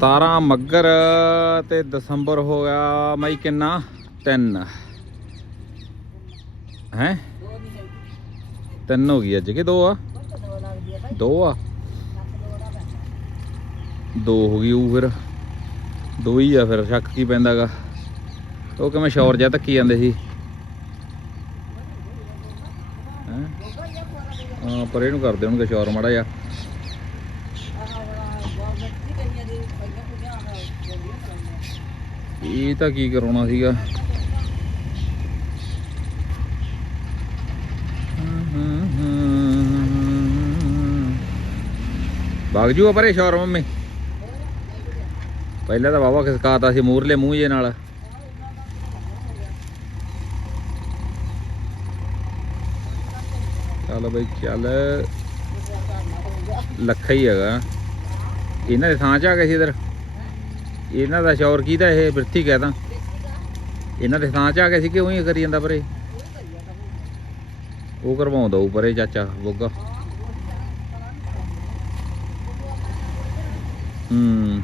17 ਮੱਗਰ ਤੇ ਦਸੰਬਰ ਹੋ ਗਿਆ ਮਈ ਕਿੰਨਾ? 3 ਹੈ? ਤਿੰਨ ਹੋ ਗਈ ਅੱਜ ਕਿ ਦੋ ਆ? ਦੋ ਆ। ਦੋ ਹੋ ਗਈ ਉਹ ਫਿਰ। ਦੋ ਹੀ ਆ ਫਿਰ, ਸ਼ੱਕ ਕੀ ਪੈਂਦਾਗਾ ਉਹ ਕਿਵੇਂ ਸ਼ੋਰ ਜਿਹਾ ਧੱਕੀ ਜਾਂਦੇ ਸੀ। ਹੈਂ? ਹਾਂ, ਪਰ ਇਹਨੂੰ ਕਰਦੇ ਹੋਣਗੇ ਸ਼ੋਰ ਮਾੜਾ ਜਿਹਾ ਆਹ ਗਵਰਨਮੈਂਟ ਦੀ ਕਈਆਂ ਦੀ ਪਹਿਲਾਂ ਪੁੱਜਾ ਆ ਜਲਦੀਆਂ ਕਰਾਈਆਂ ਇਹ ਤਾਂ ਕੀ ਕਰਾਉਣਾ ਸੀਗਾ? ਭਾਗ ਜੂਆ ਪਰੇ ਸ਼ੋਰ ਮੰਮੀ। ਪਹਿਲਾਂ ਤਾਂ ਵਾਵਾ ਖਿਸਕਾਤਾ ਸੀ ਮੂਰਲੇ ਮੂੰਹ ਜੇ ਨਾਲ। ਚੱਲ ਬਈ, ਚੱਲ। ਲੱਖਾ ਹੀ ਹੈਗਾ। ਇਹਨਾਂ ਦੇ ਥਾਂ ਚ ਆ ਗਏ ਸੀ ਇਧਰ। ਇਹਨਾਂ ਦਾ ਸ਼ੌਰ ਕੀਦਾ ਇਹ ਬਿਰਥੀ ਕਹਿਦਾ ਇਹਨਾਂ ਦੇ ਥਾਂ ਚ ਆ ਗਏ ਸੀ ਕਿ ਉਹੀ ਕਰੀ ਜਾਂਦਾ ਪਰੇ? ਉਹ ਕਰਵਾਉਂਦਾ ਉਹ ਪਰੇ ਚਾਚਾ ਬੁੱਗਾ। ਹੂੰ।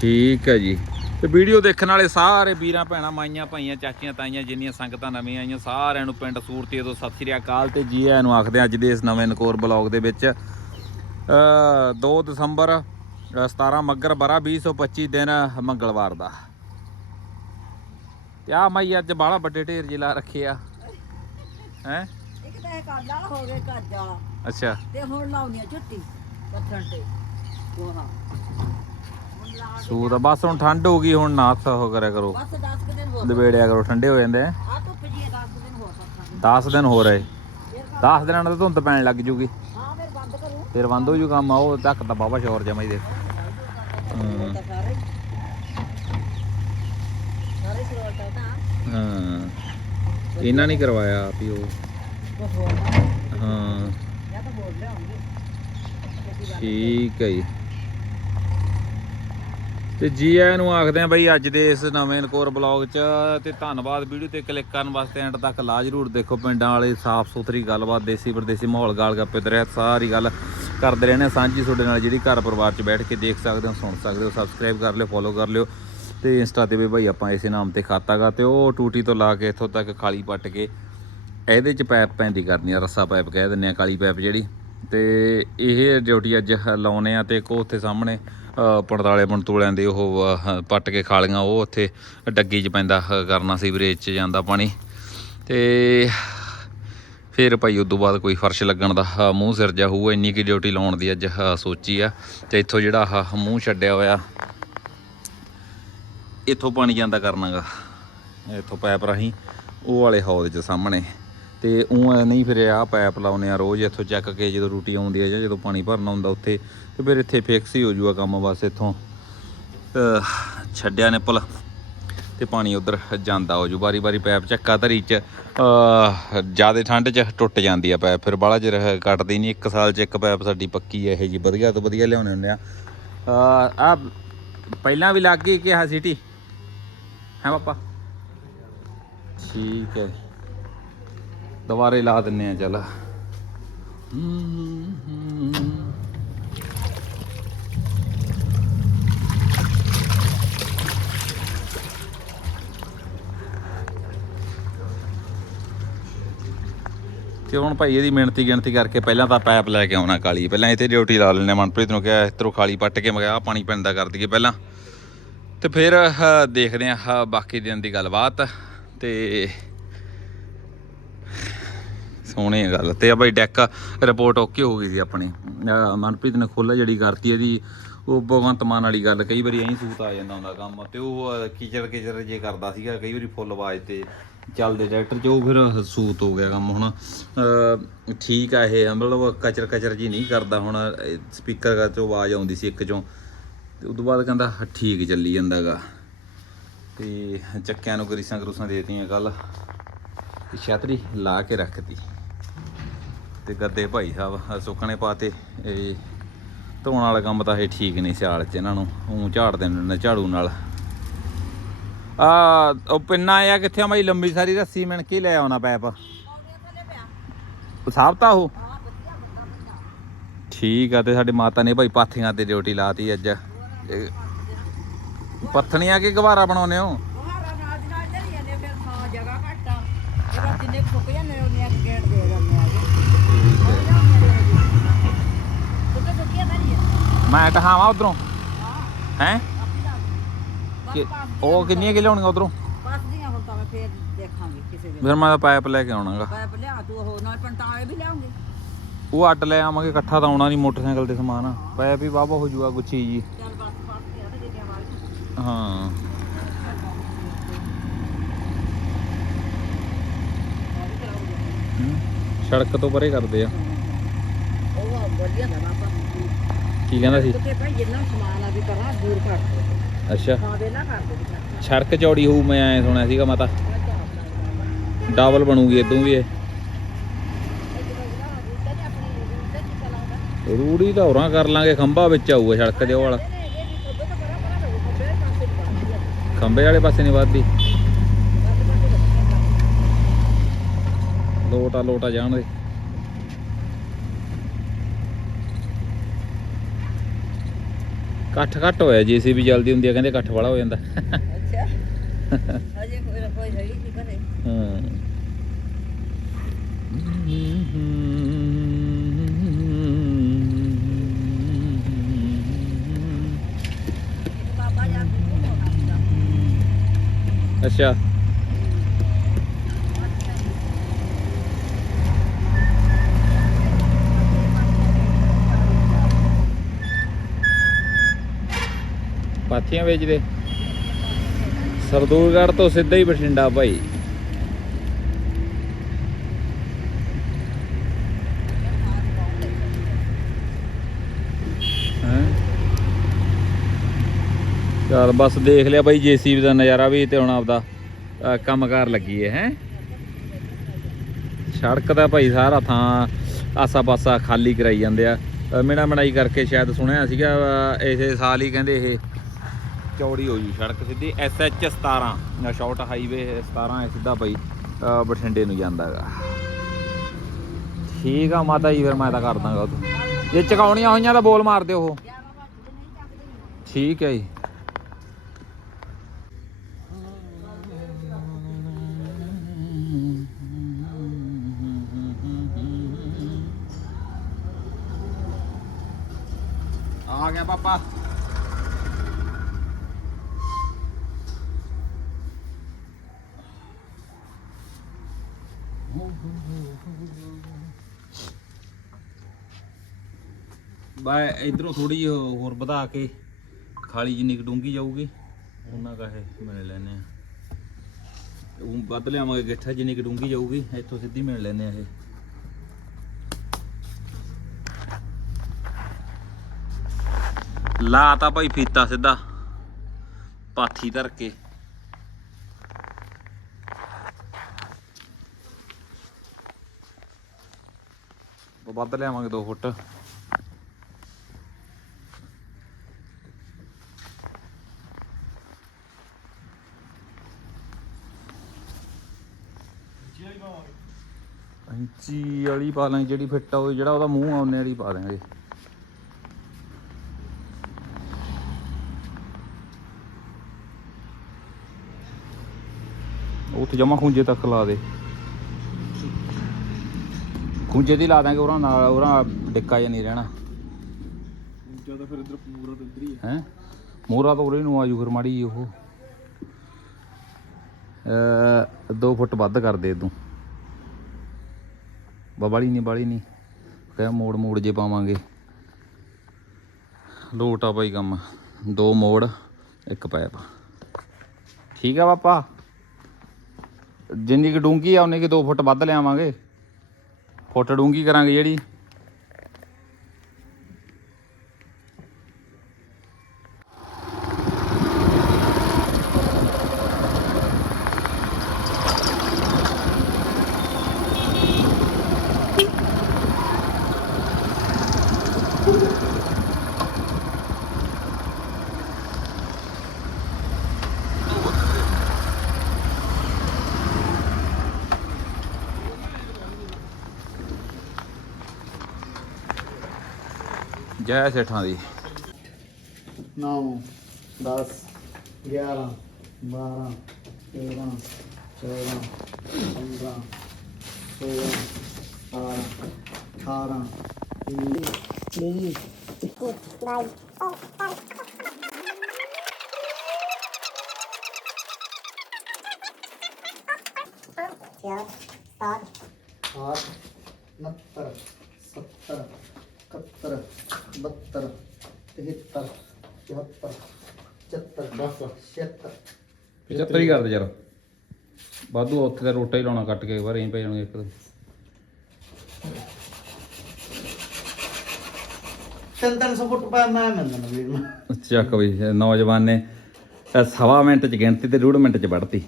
ਠੀਕ ਹੈ ਜੀ। ਤੇ ਵੀਡੀਓ ਦੇਖਣ ਵਾਲੇ ਸਾਰੇ ਵੀਰਾਂ, ਭੈਣਾਂ, ਮਾਈਆਂ, ਭਾਈਆਂ, ਚਾਚੀਆਂ, ਤਾਈਆਂ, ਜਿੰਨੀਆਂ ਸੰਗਤਾਂ ਨਵੀਆਂ ਆਈਆਂ, ਸਾਰਿਆਂ ਨੂੰ ਪਿੰਡ ਸੂਰਤੀ ਤੋਂ ਸਤਿ ਸ੍ਰੀ ਅਕਾਲ ਤੇ ਜੀ ਆਇਆਂ ਨੂੰ ਆਖਦੇ ਅੱਜ ਦੇ ਇਸ ਨਵੇਂ ਨਕੋਰ ਬਲੌਗ ਦੇ ਵਿੱਚ 2 ਦਸੰਬਰ ਅ, 17 ਮੱਗਰ ਬਰਾ 2025 ਦਿਨ ਮੰਗਲਵਾਰ ਦਾ। ਤੇ ਆ ਮਾਈ ਅੱਜ ਬਾਹਲਾ ਵੱਡੇ ਢੇਰ ਜਿਲਾ ਰੱਖੇ ਆ। ਹੈ? ਇੱਕ ਤਾਂ ਇਹ ਕਾਲਾ ਹੋ ਗਿਆ ਕੱਜ ਵਾਲਾ ਅੱਛਾ। ਤੇ ਹੁਣ ਲਾਉਣੀਆਂ ਝੁੱਟੀ ਪੱਥਣ ਤੇ। ਗੋਹਾ। ਹੁਣ ਲਾ ਕੇ ਸੂ ਤਾਂ ਬਸ ਹੁਣ ਠੰਡ ਹੋ ਗਈ ਹੁਣ ਨਾ ਉਹ ਕਰਿਆ ਕਰੋ। ਬਸ 10 ਕੁ ਦਿਨ ਹੋਰ ਕਰੋ ਠੰਡੇ ਹੋ ਜਾਂਦੇ ਆ। ਆ ਧੁੱਪ ਜੀ 10 ਕੁ ਦਿਨ ਹੋਰ ਪੱਥਾਂ 10 ਦਿਨ ਹੋ ਰਹੇ ਫਿਰ ਕਰ 10 ਦਿਨਾਂ ਨੂੰ ਤਾਂ ਧੁੰਦ ਪੈਣ ਲੱਗ ਜੂਗੀ। ਹਾਂ ਫਿਰ ਬੰਦ ਹੋ ਜੂ ਕੰਮ ਆ ਉਹ ਤੱਕ ਤਾਂ ਬਾਬਾ ਸ਼ੌਰ ਜਮਾ ਹੀ ਦੇ ਹਾਂ। ਇਹਨਾਂ ਨਹੀਂ ਕਰਵਾਇਆ ਆਪ ਹੀ ਉਹ। ਨਾ ਹਾਂ। ਠੀਕ ਹੈ ਜੀ। ਤੇ ਜੀ ਆਇਆਂ ਨੂੰ ਆਖਦੇ ਆ ਬਈ ਅੱਜ ਦੇ ਇਸ ਨਵੇਂ ਨਕੋਰ ਬਲੌਗ 'ਚ ਤੇ ਧੰਨਵਾਦ ਵੀਡੀਓ ਤੇ ਕਲਿੱਕ ਕਰਨ ਵਾਸਤੇ ਐਂਡ ਤੱਕ ਲਾ ਜਰੂਰ ਦੇਖੋ। ਪਿੰਡਾਂ ਵਾਲੇ ਸਾਫ਼ ਸੁਥਰੀ ਗੱਲਬਾਤ ਦੇਸੀ ਪਰਦੇਸੀ ਮਾਹੌਲ ਗਾਲ ਗੱਪੇ ਤੇ ਰਹਿਤ ਸਾਰੀ ਗੱਲ ਕਰਦੇ ਰਹਿੰਦੇ ਹਾਂ ਸਾਂਝੀ ਤੁਹਾਡੇ ਨਾਲ ਜਿਹੜੀ ਘਰ ਪਰਿਵਾਰ 'ਚ ਬੈਠ ਕੇ ਦੇਖ ਸਕਦੇ ਹੋ ਸੁਣ ਸਕਦੇ ਹੋ ਸਬਸਕ੍ਰਾਈਬ ਕਰ ਲਿਓ ਫੋਲੋ ਕਰ ਲਿਓ ਤੇ ਇੰਸਟਾ ਤੇ ਵੀ ਭਾਈ ਆਪਾਂ ਇਸੇ ਨਾਮ ਤੇ ਖਾਤਾਗਾ ਤੇ ਉਹ ਟੂਟੀ ਤੋਂ ਲਾ ਕੇ ਇੱਥੋਂ ਤੱਕ ਖਾਲੀ ਪੱਟ ਕੇ ਇਹਦੇ ਚ ਪੈਪ ਪੈਂਦੀ ਕਰਨੀ ਆ ਰੱਸਾ ਪੈਪ ਕਹਿ ਦਿੰਦੇ ਆ ਕਾਲੀ ਪੈਪ ਜਿਹੜੀ ਤੇ ਇਹ ਡਿਊਟੀ ਅੱਜ ਲਾਉਨੇ ਆ ਤੇ ਕੋ ਉੱਥੇ ਸਾਹਮਣੇ ਅ, ਪੰਤੂਲਿਆਂ ਦੇ ਉਹ ਪੱਟ ਕੇ ਖਾਲੀਆਂ ਉਹ ਉੱਥੇ ਡੱਗੀ 'ਚ ਪੈਂਦਾ ਕਰਨਾ ਸੀਵਰੇਜ 'ਚ ਜਾਂਦਾ ਪਾਣੀ ਤੇ ਫਿਰ ਭਾਈ ਉਦੋਂ ਬਾਅਦ ਕੋਈ ਫਰਸ਼ ਲੱਗਣ ਦਾ ਅ, ਮੂੰਹ ਸਿਰ ਜਾ ਹੋਊ ਇੰਨੀ ਕੀ ਡਿਊਟੀ ਲਾਉਣ ਦੀ ਅੱਜ ਅ, ਸੋਚੀ ਆ। ਤੇ ਇੱਥੋਂ ਜਿਹੜਾ ਆਹ ਮੂੰਹ ਛੱਡਿਆ ਹੋਇਆ ਇੱਥੋਂ ਪਾਣੀ ਜਾਂਦਾ ਕਰਨਾਗਾ। ਇੱਥੋਂ ਪਾਈਪ ਰਾਹੀਂ ਉਹ ਵਾਲੇ ਹੌਦ 'ਚ ਸਾਹਮਣੇ। ਤੇ ਉਹ ਨਹੀਂ ਫਿਰ ਆਹ ਪਾਈਪ ਲਾਉਨੇ ਆ ਰੋਜ਼ ਇੱਥੋਂ ਚੱਕ ਕੇ ਜਦੋਂ ਰੂਟੀ ਆਉਂਦੀ ਆ ਜਾਂ ਜਦੋਂ ਪਾਣੀ ਭਰਨਾ ਹੁੰਦਾ ਉੱਥੇ ਤੇ ਫਿਰ ਇੱਥੇ ਫਿਕਸ ਹੀ ਹੋ ਜੂਗਾ ਕੰਮ ਬਸ ਇੱਥੋਂ। ਛੱਡਿਆ ਨਿਪਲ। ਤੇ ਪਾਣੀ ਉਧਰ ਜਾਂਦਾ। ਹੋ ਜੂ ਬਾਰੀ ਬਾਰੀ ਪਾਈਪ ਚੱਕਾ ਧਰੀ ਚ ਜ਼ਿਆਦਾ ਠੰਡ ਚ ਟੁੱਟ ਜਾਂਦੀ ਆ ਪਾਈਪ ਫਿਰ ਬਾਹਲਾ ਚਿਰ ਕੱਟਦੀ ਨਹੀਂ ਇੱਕ ਸਾਲ ਚ ਇੱਕ ਪਾਈਪ ਸਾਡੀ ਪੱਕੀ ਹੈ ਇਹ ਜੀ। ਵਧੀਆ ਤੋਂ ਵਧੀਆ ਲਿਆਉਣੇ ਹੁੰਦੇ ਆ। ਆ ਪਹਿਲਾਂ ਵੀ ਲੱਗ ਗਈ ਕਿਹਾ ਆ ਸਿਟੀ ਹੈ ਪਾਪਾ? ਠੀਕ ਹੈ ਦੁਬਾਰੇ ਲਾ ਦਿੰਨੇ ਆ, ਚੱਲ। ਤੇ ਹੁਣ ਭਾਈ ਇਹਦੀ ਮਿਹਨਤੀ ਗਿਣਤੀ ਕਰਕੇ ਪਹਿਲਾਂ ਤਾਂ ਪਾਈਪ ਲੈ ਕੇ ਆਉਣਾ ਕਾਲੀ। ਪਹਿਲਾਂ ਇੱਥੇ ਡਿਊਟੀ ਲਾ ਲੈਣੇ ਮਨਪ੍ਰੀਤ ਨੂੰ ਕਿਹਾ ਇਧਰੋਂ ਖਾਲੀ ਪੱਟ ਕੇ ਮੈਂ ਕਿਹਾ ਆਹ ਪਾਣੀ ਪੈਂਦਾ ਕਰ ਦਈਏ ਪਹਿਲਾਂ। ਤੇ ਫਿਰ ਅਹ, ਦੇਖਦੇ ਆ ਬਾਕੀ ਦਿਨ ਦੀ ਗੱਲਬਾਤ। ਤੇ ਸੋਹਣੀ ਗੱਲ। ਤੇ ਆ ਭਾਈ ਡੈਕ ਰਿਪੋਰਟ ਓਕੇ ਹੋ ਗਈ ਸੀ ਆਪਣੀ। ਮਨਪ੍ਰੀਤ ਨੇ ਖੋਲਾ ਜਿਹੜੀ ਕਰਤੀ ਇਹਦੀ ਉਹ ਭਗਵੰਤ ਮਾਨ ਵਾਲੀ ਗੱਲ ਕਈ ਵਾਰੀ ਐਂ ਸੂਤ ਆ ਜਾਂਦਾ ਹੁੰਦਾ ਕੰਮ ਤੇ ਉਹ ਅਹ, ਕਿਚਰ ਕਿਚਰ ਜੇ ਕਰਦਾ ਸੀਗਾ ਕਈ ਵਾਰੀ ਫੁੱਲ ਆਵਾਜ਼ ਤੇ ਚੱਲਦੇ ਟਰੈਕਟਰ 'ਚ ਉਹ ਫਿਰ ਸੂਤ ਹੋ ਗਿਆ ਕੰਮ ਹੁਣ। ਠੀਕ ਆ ਇਹ, ਮਤਲਬ ਕਚਰ ਕਚਰ ਜੀ ਨਹੀਂ ਕਰਦਾ ਹੁਣ ਸਪੀਕਰ ਚੋਂ ਆਵਾਜ਼ ਆਉਂਦੀ ਸੀ ਇੱਕ ਚੋਂ। ਤੇ ਉਦੋਂ ਬਾਅਦ ਕਹਿੰਦਾ ਠੀਕ ਚੱਲੀ ਜਾਂਦਾਗਾ। ਤੇ ਚੱਕਿਆਂ ਨੂੰ ਗਰੀਸਾਂ ਗਰੂਸਾਂ ਦੇਤੀਆਂ ਕੱਲ ਤੇ ਛਤਰੀ ਲਾ ਕੇ ਰੱਖਤੀ। ਤੇ ਗੱਦੇ ਭਾਈ ਸਾਹਿਬ ਸੁੱਕਣੇ ਪਾਤੇ। ਇਹ ਧੋਣ ਵਾਲਾ ਕੰਮ ਤਾਂ ਇਹ ਠੀਕ ਨਹੀਂ ਸਿਆਲ 'ਚ ਇਹਨਾਂ ਨੂੰ। ਉਹ ਝਾੜ ਦਿੰਦੇ ਨੇ ਝਾੜੂ ਨਾਲ। ਆ ਉਹ ਪਿੰਨਾ ਆ ਕਿੱਥੇ ਆ ਬਾਈ ਲੰਬੀ ਸਾਰੀ ਰੱਸੀ ਮਿਣ ਕੇ ਲੈ ਆਉਣਾ ਪੈਪ। ਥੱਲੇ ਪਿਆ ਸਾਹਬ ਤਾਂ ਉਹ? ਠੀਕ ਆ ਤੇ ਸਾਡੀ ਮਾਤਾ ਨੇ ਭਾਈ ਪਾਥੀਆਂ ਤੇ ਡਿਊਟੀ ਲਾਤੀ ਅੱਜ। ਪੱਥਣੀਆਂ ਕੀ ਗਵਾਰਾ ਬਣਾਉਨੇ ਹੋ? ਕੁ ਮੈਂ ਟਹਾਵਾਂ ਉਧਰੋਂ। ਹਾਂ। ਹੈ? ਬਸ ਉਹ ਕਿੰਨੀਆਂ ਕਿ ਲਿਆਉਣੀਆਂ ਉਧਰੋਂ? ਪਾਸ ਦੀਆਂ ਹੁਣ ਤਾਂ ਮੈਂ ਫੇਰ ਦੇਖਾਂਗੇ ਕਿਸੇ ਵੇਲੇ। ਫਿਰ ਮੈਂ ਪਾਈਪ ਲੈ ਕੇ ਆਉਣਾਗਾ। ਪੈਪ ਲਿਆ ਤੂੰ ਉਹ ਨਾਲ ਪੰਟਾਲੇ ਵੀ ਲਿਆਉਂਗੇ। ਉਹ ਅੱਡ ਲੈ ਆਵਾਂਗੇ ਇਕੱਠਾ ਤਾਂ ਆਉਣਾ ਨਹੀਂ ਮੋਟਰਸਾਈਕਲ ਤੇ ਸਮਾਨ। ਪਾਈਪ ਹੀ ਵਾਵਾ ਹੋ ਜਾਊਗਾ ਗੁੱਛੀ ਜੀ ਚੱਲ ਬਸ ਪਾਸ ਗਿਆ ਤੇ ਜਿਹੜੀਆਂ ਵਾਲੀ ਹਾਂ। ਹਮ, ਸੜਕ ਤੋਂ ਪਰੇ ਕਰਦੇ ਆ। ਉਹ ਆ ਵਧੀਆ ਦਾ ਬਾਪਾ ਕੀ ਕਹਿੰਦਾ ਸੀ? ਕਿਤੇ ਭਾਈ ਜਿੰਨਾ ਸਮਾਨ ਆ ਵੀ ਕਰਾਂ ਦੂਰ ਕਰ ਅੱਛਾ। ਕਰ ਦੇ ਵੀ ਸੜਕ ਚੌੜੀ ਹੋਊ ਮੈਂ ਐ ਸੁਣਿਆ ਸੀਗਾ ਮਾਤਾ। ਡਬਲ ਬਣੂਗੀ ਇਦੋਂ ਵੀ ਇਹ। ਰੂੜੀ ਤਾਂ ਹੋਰਾਂ ਕਰ ਲਾਂਗੇ ਖੰਭਾ ਵਿੱਚ ਆਊਗਾ ਸੜਕ ਦੇ ਉਹ ਵਾਲਾ। ਖੰਭੇ ਵਾਲੇ ਪਾਸੇ ਨਹੀਂ ਵੱਧਦੀ। ਲੋਟਾ ਲੋਟਾ ਜਾਣ ਦੇ। ਇਕੱਠ ਘੱਟ ਹੋਇਆ ਜੀਸੀਬੀ ਜਲਦੀ ਹੁੰਦੀ ਆ ਕਹਿੰਦੇ ਇਕੱਠ ਵਾਲਾ ਹੋ ਜਾਂਦਾ। ਅੱਛਾ। ਅਜੇ ਕੋਈ ਕੋਈ ਹੈ ਹੀ ਨਹੀਂ ਘਰੇ ਹਾਂ। ਜਾ ਅੱਛਾ। ਪਾਥੀਆਂ ਵੇਚਦੇ। ਸਰਦੂਲਗੜ੍ਹ ਤੋਂ ਸਿੱਧਾ ਹੀ ਬਠਿੰਡਾ ਭਾਈ। ਹੈਂ? ਬਸ ਦੇਖ ਲਿਆ ਬਾਈ ਜੀਸੀਬੀ ਦਾ ਨਜ਼ਾਰਾ ਵੀ ਤੇ ਹੁਣ ਆਪਦਾ ਅ, ਕੰਮਕਾਰ ਲੱਗੀ ਹੈ ਹੈ? ਸੜਕ ਦਾ ਭਾਈ ਸਾਰਾ ਥਾਂ ਆਸਾ ਪਾਸਾ ਖਾਲੀ ਕਰਾਈ ਜਾਂਦੇ ਆ। ਅ, ਮਿਹਣਾ ਮਣਾਈ ਕਰਕੇ ਸ਼ਾਇਦ ਸੁਣਿਆ ਸੀਗਾ ਅ, ਇਸੇ ਸਾਲ ਹੀ ਕਹਿੰਦੇ ਇਹ ਚੌੜੀ ਹੋ ਜੂ ਸੜਕ ਸਿੱਧੀ ਐਸਐਚ 17 ਸ਼ਾਰਟ ਹਾਈਵੇ 17 ਸਿੱਧਾ ਭਾਈ ਬਠਿੰਡੇ ਨੂੰ ਜਾਂਦਾ ਹੈਗਾ। ਠੀਕ ਆ ਮਾਤਾ ਜੀ, ਫਿਰ ਮੈਂ ਤਾਂ ਕਰ ਦਾਂਗਾ ਉਹ ਜੇ ਚਕਾਉਣੀਆਂ ਹੋਈਆਂ ਤਾਂ ਬੋਲ ਮਾਰ ਦਿਓ ਉਹ। ਠੀਕ ਹੈ ਜੀ। ਆ ਗਿਆ ਪਾਪਾ। ਬਾ ਇਧਰੋਂ ਥੋੜੀ ਹੋਰ ਵਧਾ ਕੇ ਖਾਲੀ ਜਿੰਨੀ ਕੁ ਡੂੰਗੀ ਜਾਊਗੀ, ਉਹਨਾਂ ਕਾ ਇਹ ਮਿਲ ਲੈਨੇ ਆ। ਉਹ ਵੱਧ ਲਿਆਵਾਂਗੇ ਗਿੱਠਾ, ਜਿੰਨੀ ਕੁ ਡੂੰਗੀ ਜਾਊਗੀ, ਇੱਥੋਂ ਸਿੱਧੀ ਮਿਲ ਲੈਨੇ ਆ ਇਹ। ਲਾਤਾ ਭਾਈ ਫੀਤਾ ਸਿੱਧਾ, ਪਾਥੀ ਧਰ ਕੇ। ਵੱਧ ਲਿਆਵਾਂਗੇ 2 ਫੁੱਟ। ਇੰਚੀ ਵਾਲੀ ਪਾ ਲਾਂਗੇ ਜਿਹੜੀ ਫਿੱਟ ਆ ਉਹ ਜਿਹੜਾ ਉਹਦਾ ਮੂੰਹ ਆ ਉਹਨੇ ਵਾਲੀ ਪਾ ਦਾਂਗੇ ਉੱਥੇ ਜਮਾ ਖੁੰਝੇ ਤੱਕ ਲਾ ਦੇ। ਖੁੰਝੇ ਦੀ ਲਾ ਦਾਂਗੇ ਉਹਨਾਂ ਨਾਲ ਉਹਨਾਂ ਡਿੱਕਾ ਜਿਹਾ ਨਹੀਂ ਰਹਿਣਾ। ਜ਼ਿਆਦਾ ਫਿਰ ਇਧਰ ਪੂਰਾ ਤੇ ਇਧਰ ਹੀ ਹੈ? ਮੋਰਾ ਤਾਂ ਉਰੇ ਨੂੰ ਆਜੂ ਫਿਰ ਮਾੜੀ ਉਹ। ਅ 2 ਫੁੱਟ ਵੱਧ ਕਰ ਦੇ ਤੂੰ ਬਬਾਲੀ ਨਹੀਂ ਬਾਲੀ ਨਹੀਂ ਕਹਿ ਮੋੜ ਮੋੜ ਜੇ ਪਾਵਾਂਗੇ। ਲੋਟ ਆ ਭਾਈ ਕੰਮ। ਦੋ ਮੋੜ, ਇੱਕ ਪੈਪ ਠੀਕ ਆ ਪਾਪਾ ਜਿੰਨੀ ਕਿ ਡੂੰਗੀ ਆ ਉਹਨੇ ਕਿ 2 ਫੁੱਟ ਵੱਧ ਲਿਆਵਾਂਗੇ। ਫੁੱਟ ਡੂੰਗੀ ਕਰਾਂਗੇ ਜਿਹੜੀ। ਹੈ ਸੇਠਾਂ ਦੀ 9 10 11 12 13 14 15 16 17 18 19 20 Yeah. 7 75 ਹੀ ਕਰਦੇ ਯਾਰ। ਵਾਧੂ ਉੱਥੇ ਦਾ ਰੋਟਾ ਹੀ ਲਾਉਣਾ ਕੱਟ ਕੇ ਵਾਰ ਹੀ ਪੈ ਜਾਣਗੇ ਇੱਕ ਤਿੰਨ ਸੌ ਫੁੱਟ ਪਾ ਮੈਂ ਮੰਨਦਾ ਵੀਰ ਨੂੰ। ਚੱਕ ਇਹ ਨੌਜਵਾਨ ਨੇ ਇਹ ਸਵਾ ਮਿੰਟ ਚ ਗਿਣਤੀ ਤੇ ਡੂਢ ਮਿੰਟ ਚ ਵੜਤੀ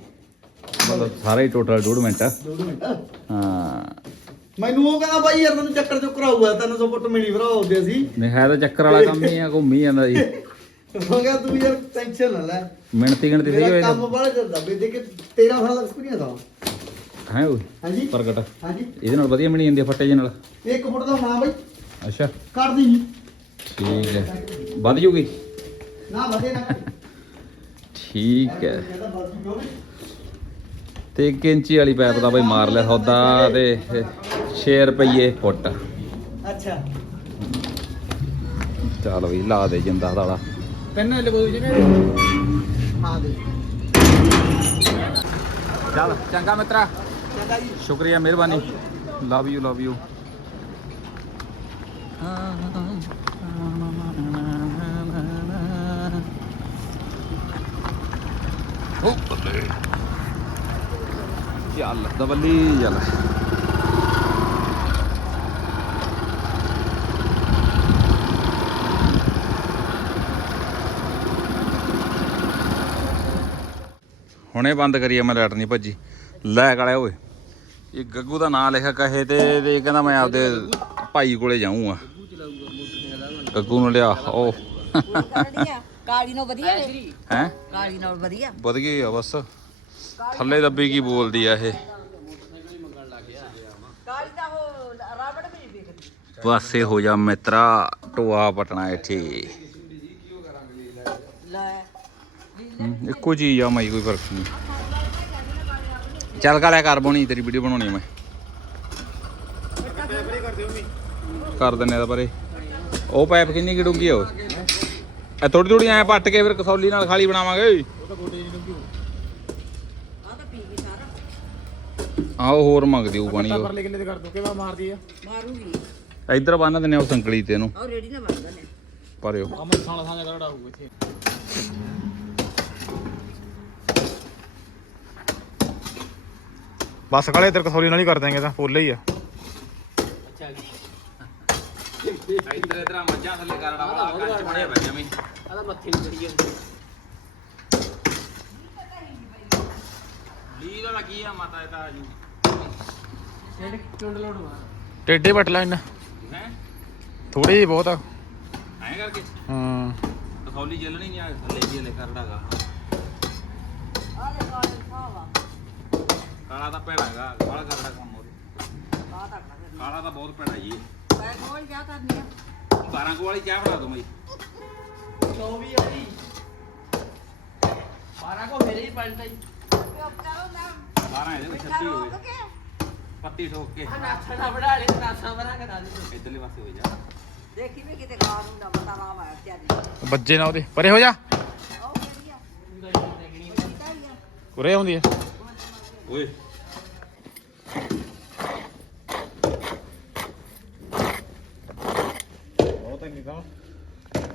ਮਤਲਬ ਸਾਰਾ ਹੀ ਟੋਟਲ ਡੂਢ ਮਿੰਟ। ਦੋ ਮਿੰਟ। ਹਾਂ। ਮੈਨੂੰ ਉਹ ਕਹਿੰਦਾ ਬਾਈ ਯਾਰ ਤੈਨੂੰ ਚੱਕਰ ਚੁੱਕਰ ਆਊਗਾ 300 ਫੁੱਟ ਮਿਣੀ ਭਰਾ ਹੁੰਦੇ ਸੀ ਨਹੀਂ ਹੈ ਤਾਂ ਚੱਕਰ ਵਾਲਾ ਕੰਮ ਹੀ ਆ ਘੁੰਮੀ ਜਾਂਦਾ ਜੀ। ਕਹਿੰਦਾ ਤੂੰ ਯਾਰ ਟੈਨਸ਼ਨ ਨਾ ਲੈ। ਮਿਣਤੀ ਗਿਣਤੀ ਸੀ ਮੇਰਾ ਹੋਏ ਕੰਮ ਬੜਾ ਚੱਲਦਾ ਬਈ ਦੇਖ 13 ਸਾਲ ਦਾ ਐਕਸਪੀਰੀਅੰਸ ਆ ਹੈ ਉਹ ਹਾਂਜੀ? ਪ੍ਰਗਟ। ਹਾਂਜੀ। ਇਹਦੇ ਨਾਲ ਵਧੀਆ ਬਣੀ ਜਾਂਦੀ ਆ ਫੱਟੇ ਜੇ ਨਾਲ। ਇੱਕ ਫੁੱਟ ਦਾ ਹੋਣਾ ਬਾਈ। ਅੱਛਾ। ਕੱਢਦੀ ਨਹੀਂ ਠੀਕ ਹੈ। ਵੱਧ ਜੂਗੀ? ਨਾ ਵਧੇ ਨਾ। ਠੀਕ ਹੈ। ਤੇ 1 ਇੰਚੀ ਵਾਲੀ ਪਾਈਪ ਦਾ ਬਈ ਮਾਰ ਲਿਆ ਸੌਦਾ ਤੇ 6 ਰੁਪਏ ਫੁੱਟ। ਅੱਛਾ। ਚੱਲ ਬਈ ਲਾ ਦੇ ਜਿੰਦਾ ਦਾਲਾ। ਪੈਨ ਲਗੋ ਜਿਵੇਂ ਹਾਂ ਦੇ ਚੱਲ ਚੰਗਾ ਮਿੱਤਰਾ ਚੰਗਾ ਜੀ ਸ਼ੁਕਰੀਆ ਮਿਹਰਬਾਨੀ ਲਵ ਯੂ ਲਵ ਯੂ ਉਹ ਬੱਲੇ ਚੱਲ ਦਬਲੀ ਚੱਲ ਹੁਣੇ ਬੰਦ ਕਰੀਏ ਮੈਂ ਲੈਟ ਨਹੀਂ ਭੱਜੀ। ਲੈ ਕਾਲਿਆ ਓਏ। ਇਹ ਗੱਗੂ ਦਾ ਨਾਂ ਲਿਖਿਆ ਕਹੇ ਤੇ ਇਹ ਕਹਿੰਦਾ ਮੈਂ ਆਪਦੇ ਭਾਈ ਕੋਲੇ ਜਾਊਂਗਾ। ਗੱਗੂ ਨੂੰ ਲਿਆ ਆ ਕਾਲੀ ਨਾਲ ਵਧੀਆ ਨੇ ਹੈ? ਕਾਲੀ ਨਾਲ ਵਧੀਆ। ਵਧੀਆ ਆ ਬਸ। ਥੱਲੇ ਦੱਬੀ ਕੀ ਬੋਲਦੀ ਆ ਇਹ। ਕਾਲੀ ਦਾ ਉਹ ਰਾਬੜ ਵੀ ਨਹੀਂ ਵੇਖਦੀ। ਪਾਸੇ ਹੋ ਜਾ ਮਿੱਤਰਾ ਟੋਆ ਪਟਣਾ ਇੱਥੇ ਲੈ ਹਮ, ਇੱਕੋ ਚੀਜ਼ ਆ ਮਾਈ ਕੋਈ ਫ਼ਰਕ ਨਹੀਂ। ਚੱਲ ਕਾਲਿਆ ਕਰ ਬਣੀ ਤੇਰੀ ਵੀਡੀਓ ਬਣਾਉਣੀ ਆ ਮੈਂ। ਕਰ ਦਿੰਨੇ ਦਾ ਪਰੇ। ਉਹ ਪਾਈਪ ਕਿੰਨੀ ਕਿ ਡੂੰਗੀ ਆ ਉਹ? ਐ ਥੋੜੀ ਥੋੜੀ ਐ ਪੱਟ ਕੇ ਫਿਰ ਕਸੌਲੀ ਨਾਲ ਖਾਲੀ ਬਣਾਵਾਂਗੇ ਆ ਤਾਂ ਪੀ ਗਈ ਸਾਰਾ ਆਹ ਹੋਰ ਮੰਗਦੀ ਉਹ ਪਾਣੀ ਉਹ। ਪਰਲੇ ਕਿੰਨੇ ਤੇ ਕਰ ਦੋ ਕਿਵੇਂ ਮਾਰਦੀ ਆ? ਮਾਰੂਗੀ। ਇੱਧਰ ਬੰਨ ਦਿੰਨੇ ਉਹ ਸੰਕਲੀ ਤੇ ਇਹਨੂੰ। ਉਹ ਰੇੜੀ ਨਾ ਬੰਦਾ ਨੇ ਪਰਿਓ ਅਮਨ ਸਾਲਾ ਸਾਂਝਾ ਕਰੜਾ ਇੱਥੇ। ਬਸ ਕਾਲੇ ਇਧਰ ਕਸੌਲੀ ਨਾਲ ਹੀ ਕਰ ਦਾਂਗੇ ਤਾਂ ਫੁੱਲ ਹੀ ਆ ਇੱਧਰ ਇੱਧਰ ਮੱਝਾਂ ਥੱਲੇ ਕਰੜਾ ਵਾਲਾ ਕੰਚ ਬਣਿਆ ਪਿਆ ਜਮੀ ਆਦਾ ਮੱਥੇ ਨਹੀਂ ਚੜੀ ਜਾਂਦੀ ਲੀ ਦਾ ਕੀ ਆ ਮਾਤਾ ਇਹ ਤਾਂ ਆਜੂ ਛੇੜ ਚੁੰਡ ਲੋੜ ਮਾਰ ਟੇਡੇ ਵੱਟ ਲੈ ਇਹਨਾਂ ਹੈ ਥੋੜੇ ਜਿਹੇ ਬਹੁਤ ਆ ਐਂ ਕਰਕੇ ਹਾਂ ਕਸੌਲੀ ਚੱਲਣੀ ਨਹੀਂ ਆ ਥੱਲੇ ਜੀ ਹਲੇ ਕਰੜਾਗਾ ਆ ਲੈ ਕਾਲੀ ਸਾਵਾ ਕਾਲਾ ਤਾਂ ਭੈੜਾ ਹੈਗਾ ਕਾਲਾ ਕਰਦਾ ਕੰਮ ਉਹਦੇ ਆ ਤਾਂ ਕਰ ਕਾਲਾ ਤਾਂ ਬਹੁਤ ਭੈੜਾ ਜੀ। ਬੈਠ ਹੋਲ ਜਾ ਕਰਨੀ ਆ? 12 ਕੋ ਵਾਲੀ ਚਾਹ ਬਣਾ ਦੋ ਮਈ 24 ਆਈ 12 ਕੋ ਮੇਰੇ ਹੀ ਪਲਟਾ ਹੀ ਕਰੋ ਨਾ 12 ਇਹਦੇ ਵਿੱਚ 36 ਹੋ ਗਏ। ਪੱਤੀ ਠੋਕ ਕੇ। ਨਾਥਾ ਨਾ ਬੜਾ ਲੈ ਨਾਥਾ ਬਣਾ ਕੇ ਨਾਲ ਇੱਧਰਲੇ ਪਾਸੇ ਹੋ ਜਾ। ਦੇਖੀ ਵੀ ਕਿਤੇ ਗਾਂ ਨੂੰ ਨਾ ਪਤਾ ਨਾ ਆਇਆ ਤਿਆਰੀ ਬੱਜੇ ਨਾ ਉਹਦੇ। ਪਰੇ ਹੋ ਜਾ। ਉਹ ਕਿਹੜੀ ਆ। ਉਰੇ ਆਉਂਦੀ ਆ। ਓਏ। ਬਹੁਤ ਤਾਂ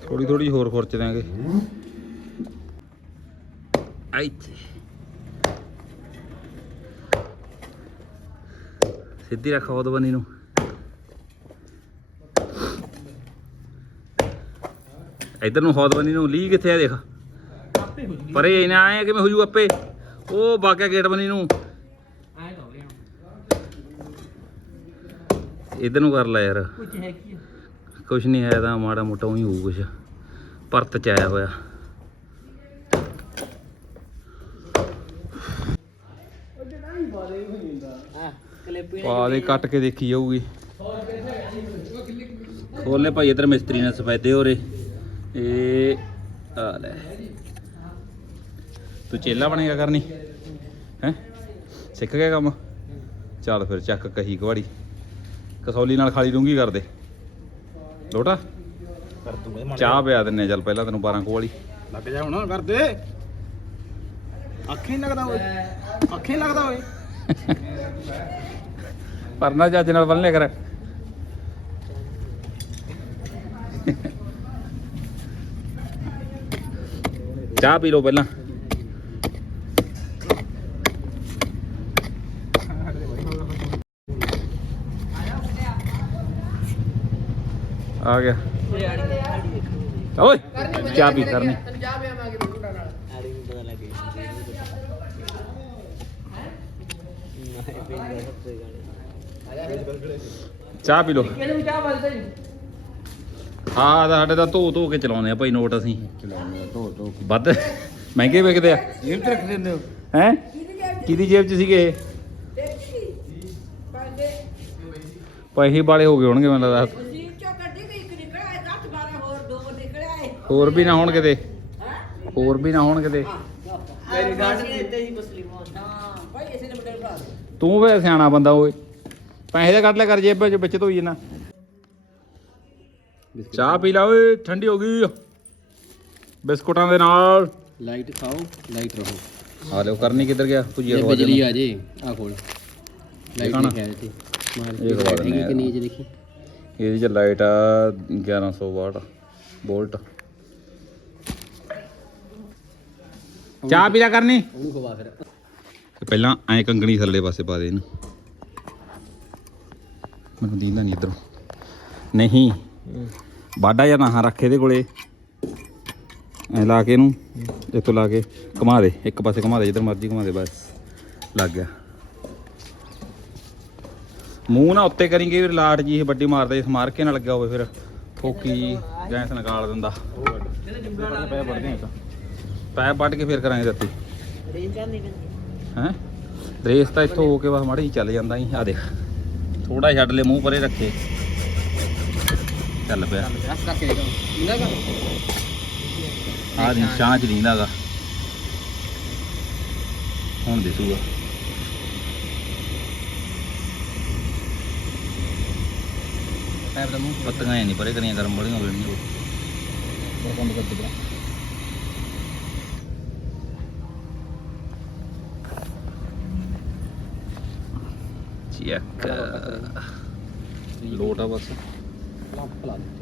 ਥੋੜੀ ਥੋੜੀ ਹੋਰ ਖੁਰਚ ਦਿਆਂਗੇ। ਇੱਥੇ ਸਿੱਧੀ ਰੱਖ ਉਹਦ ਬਣੀ ਨੂੰ। ਇਧਰ ਨੂੰ ਹੌਦ ਬਣੀ ਨੂੰ। ਲੀ ਕਿੱਥੇ ਆ ਦੇਖ। ਪਰੇ ਇਹਨਾਂ ਆਏ ਕਿਵੇਂ ਹੋ ਜੂ ਆਪੇ? ਉਹ ਬਾਕਿਆ ਗੇਟ ਬਣੀ ਨੂੰ ਐ ਤਾਂ ਲਿਆ ਇਧਰ ਨੂੰ ਕਰ ਲੈ ਯਾਰ। ਕੁਝ ਹੈ ਕੀ ਨਹੀਂ ਹੈ ਤਾਂ ਮਾੜਾ ਮੋਟਾ ਉਹੀ ਹੋਊ ਕੁਛ। ਪਰਤ ਚ ਆਇਆ ਹੋਇਆ। ਹਾਂ ਪਾ ਦੇ ਕੱਟ ਕੇ ਦੇਖੀ ਜਾਊਗੀ। ਖੋਲੇ ਭਾਈ ਇਧਰ ਮਿਸਤਰੀ ਨੇ ਸਫੈਦੇ ਹੋਰੇ। ਇਹ ਆ ਲੈ। ਤੂੰ ਚੇਲਾ ਬਣੇਗਾ ਕਰਨੀ। ਹੈ? ਸਿੱਖ ਗਿਆ ਕੰਮ? ਚੱਲ ਫਿਰ ਚੱਕ ਕਹੀ ਕਵਾੜੀ। ਕਸੌਲੀ ਨਾਲ ਖਾਲੀ ਡੂੰਗੀ ਕਰ ਦੇ। ਲੋਟਾ ਕਰ ਦੂੰਗਾ ਚਾਹ ਪਿਆ ਦਿੰਨੇ ਚੱਲ ਪਹਿਲਾਂ ਤੈਨੂੰ 12 ਕੋ ਵਾਲੀ ਲੱਗ ਜਾ ਹੁਣ ਕਰ ਦੇ। ਅੱਖੇ ਲੱਗਦਾ ਓਏ। ਅੱਖੇ ਲੱਗਦਾ ਓਏ। ਪਰਨਾ ਜੱਜ ਨਾਲ ਬੰਨ ਲਿਆ ਕਰ। ਚਾਹ ਪੀ ਲਓ ਪਹਿਲਾਂ। ਆ ਗਿਆ। ਓਏ ਚਾਹ ਪੀ ਕਰਨੀ ਚਾਹ ਪੀ ਹਾਂ ਤਾਂ ਸਾਡੇ ਤਾਂ ਧੋ ਧੋ ਕੇ ਚਲਾਉਂਦੇ ਆ ਭਾਈ ਨੋਟ ਅਸੀਂ। ਵੱਧ। ਮਹਿੰਗੇ ਵਿਕਦੇ ਆ। ਜੇਬ ਤੇ ਰੱਖ ਦਿੰਦੇ ਹੋ? ਹੈ? ਕਿਹਦੀ ਜੇਬ 'ਚ ਸੀਗੇ ਇਹ? ਪੈਸੇ ਵਾਲੇ ਹੋ ਗਏ ਹੋਣਗੇ ਮੈਨੂੰ ਲੱਗਦਾ ਸੀਟ ਚੋਂ ਕੱਢੀ ਗਈ ਇੱਕ ਨਿਕਲਿਆ 10 12 ਹੋਰ ਦੋ ਨਿਕਲਿਆ ਏ ਹੋਰ ਵੀ ਨਾ ਹੋਣ ਕਿਤੇ। ਹੈ ਹੋਰ ਵੀ ਨਾ ਹੋਣ ਕਿਤੇ। ਮੇਰੀ ਗਾੜੀ ਇੱਦਾਂ ਹੀ ਮੁਸਲਿਮ ਹਾਂ ਭਾਈ ਇਸੇ ਨੇ ਬਟਲ ਬਣਾ ਦੇ ਤੂੰ ਵੇ ਸਿਆਣਾ ਬੰਦਾ ਓਏ। ਪੈਸੇ ਤਾਂ ਕੱਢ ਲਿਆ ਕਰ ਜੇਬ ਵਿੱਚ ਧੋਈ ਜਨਾ। ਚਾਹ ਪੀ ਲਾ ਓਏ ਠੰਡੀ ਹੋ ਗਈ। ਬਿਸਕੁਟਾਂ ਦੇ ਨਾਲ। ਲਾਈਟ ਖਾਓ ਲਾਈਟ ਰਹੋ। ਆ ਲਿਓ ਕਰਨੀ ਕਿੱਧਰ ਗਿਆ? ਭੁਜੀਆ ਜੇ ਖਵਾ ਦੇ ਬਿਜਲੀ ਆ ਜੇ ਆ ਕੋਲ ਲਾਈਟ? ਨਹੀਂ ਹੈ ਤੇ ਮਾਰ ਆ। ਕਿੰਨੀ ਜੇ ਦੇਖੀ। ਇਹਦੀ ਚ ਲਾਈਟ ਆ 1100 ਵਾਟ ਵੋਲਟ। ਚਾਹ ਪੀ ਲਿਆ ਕਰਨੀ? ਉਹਨੂੰ ਖਵਾ ਫਿਰ। ਤੇ ਪਹਿਲਾਂ ਐ ਕੰਗਣੀ ਥੱਲੇ ਪਾਸੇ ਪਾ ਦੇ ਇਹਨੂੰ। ਮੈਨੂੰ ਦੀਂਦਾ ਨਹੀਂ ਇਧਰੋਂ। ਨਹੀਂ। ਬਾਡਾ ਜਾਂ ਨਾ ਰੱਖ ਇਹਦੇ ਕੋਲੇ। ਐ ਲਾ ਕੇ ਇਹਨੂੰ ਇੱਥੋਂ ਲਾ ਕੇ ਘੁਮਾ ਦੇ। ਇੱਕ ਪਾਸੇ ਘੁਮਾ ਦੇ ਜਿੱਧਰ ਮਰਜ਼ੀ ਘੁਮਾ ਦੇ ਬਸ। ਲੱਗ ਗਿਆ। ਮੂੰਹ ਨਾ ਉੱਤੇ ਕਰੀ ਗਈ ਲਾਟ ਜੀ ਇਹ ਵੱਡੀ ਮਾਰਦਾ ਜੇ ਮਾਰ ਕੇ ਨਾ ਲੱਗਿਆ ਹੋਵੇ ਫਿਰ। ਫੋਕੀ ਗੈਸ ਨਿਕਾਲ ਦਿੰਦਾ। ਪੈ ਪੜਦੇ ਆ ਪੈਪ ਵੱਢ ਕੇ ਫਿਰ ਕਰਾਂਗੇ ਦਿੱਤੀ ਰੇਂਜ ਨਹੀਂ ਹੈ? ਰੇਸ ਤਾਂ ਇੱਥੋਂ ਹੋ ਕੇ ਬਸ ਮਾੜੀ ਚੱਲ ਜਾਂਦਾ ਹੀ ਆ ਦੇਖ ਥੋੜਾ ਛੱਡ ਲੈ ਮੂੰਹ ਪਰੇ ਰੱਖੇ। ਚੱਲ ਪਿਆ। ਆ ਦੀ ਛਾਂ ਚ ਨਹੀਂ ਲਾਗਾ ਹੁਣ ਦਿਸੂਗਾ। ਪੱਤੀਆਂ ਨਹੀਂ ਪਰੇ ਕਰੀਆਂ ਗਰਮ ਬੜੀਆਂ ਬੜੀਆਂ ਬੰਦ ਕਰ ਦੇ ਚੈੱਕ ਲੋਟ ਆ ਬਸ ਲੱਪ ਲਾ ਦੇ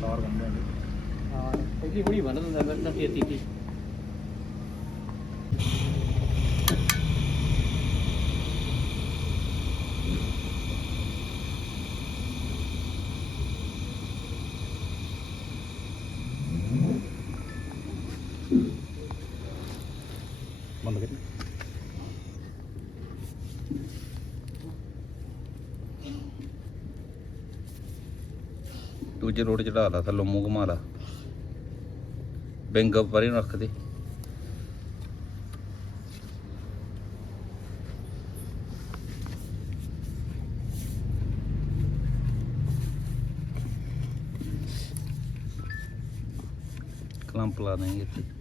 ਤਾਰ ਬੰਦੇ ਹਾਂ ਇਹਦੀ ਹੁਣੀ ਬੰਦ ਦਿੰਦਾ ਮੈਂ ਤਾਂ ਫੇਰ ਤੀ ਦੂਜੇ ਰੋਡ ਚੜਾ ਲਾ, ਥੱਲੋਂ ਮੂੰਹ ਘੁਮਾ ਲਾ। ਬਿੰਗ ਪਰੇ ਨੂੰ ਰੱਖ ਦੇ। ਕਲੰਪ ਲਾ ਦੇਂਗੇ ਇੱਥੇ।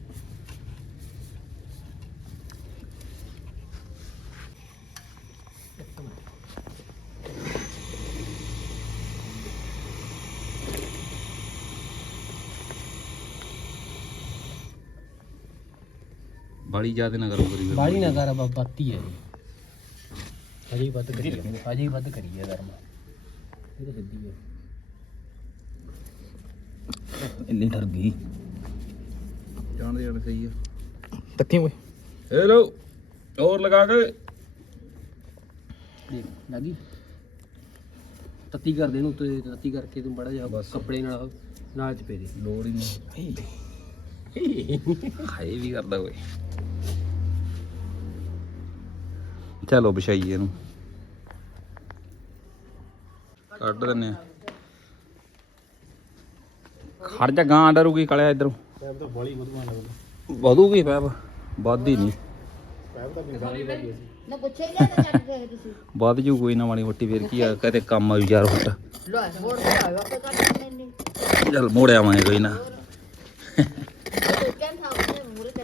ਬਾੜੀ ਜ਼ਿਆਦਾ ਨਾ ਗਰਮ ਕਰੀ। ਬਾੜੀ ਨਾ ਕਰ ਬਾ ਬਾਤੀ ਹੈ ਅਜੇ ਵੱਧ ਕਰੀ ਹੈ ਅਜੇ ਵੱਧ ਕਰੀ ਹੈ ਗਰਮ ਇਹ ਤਾਂ ਸਿੱਧੀ ਹੈ। ਇੰਨੀ ਠਰ ਗਈ। ਜਾਣਦੇ ਜਾਣ ਸਹੀ ਆ। ਤੱਕੀ ਓਏ। ਹੈਲੋ ਹੋਰ ਲਗਾ ਕੇ। ਦੇਖ ਲੱਗੀ। ਤੱਤੀ ਕਰ ਦੇ ਨੂੰ ਤੇ ਤੱਤੀ ਕਰਕੇ ਤੂੰ ਬੜਾ ਜਿਹਾ ਬਸ। ਕੱਪੜੇ ਨਾਲ ਨਾਲ ਚ ਪੇ ਦੇ ਲੋੜ ਹੀ ਨਹੀਂ। ਹਾਏ ਵੀ ਕਰਦਾ ਕੋਈ ਚਲੋ ਵਿਛਾਈਏ ਇਹਨੂੰ ਕੱਢ ਦਿੰਨੇ ਆ ਖੜ ਜਾ ਗਾਂ ਡਰੂਗੀ ਕਲਿਆ ਇਧਰੋਂ ਪੈਪ ਤਾਂ ਬੜੀ ਵਧਵਾ ਲੱਗਦਾ ਵਧੂਗੀ ਪੈਪ ਵੱਧਦੀ ਨਹੀਂ ਪੈਪ ਨਾ ਪੁੱਛੇ ਗਿਆ ਤਾਂ ਚੱਕ ਕੇ ਤੁਸੀਂ ਵੱਧ ਜੂ ਕੋਈ ਨਾ ਮਾੜੀ ਮੋਟੀ ਫੇਰ ਕੀ ਆ ਕਹਤੇ ਕੰਮ ਆ ਯਾਰ ਫੁੱਟ ਲੈ ਹੋਰ ਤਾਂ ਆਇਆ ਆਪੇ ਕੱਟ ਲੈਣੇ ਚੱਲ ਮੋੜ ਆਵਾਂਗੇ ਕੋਈ ਨਾ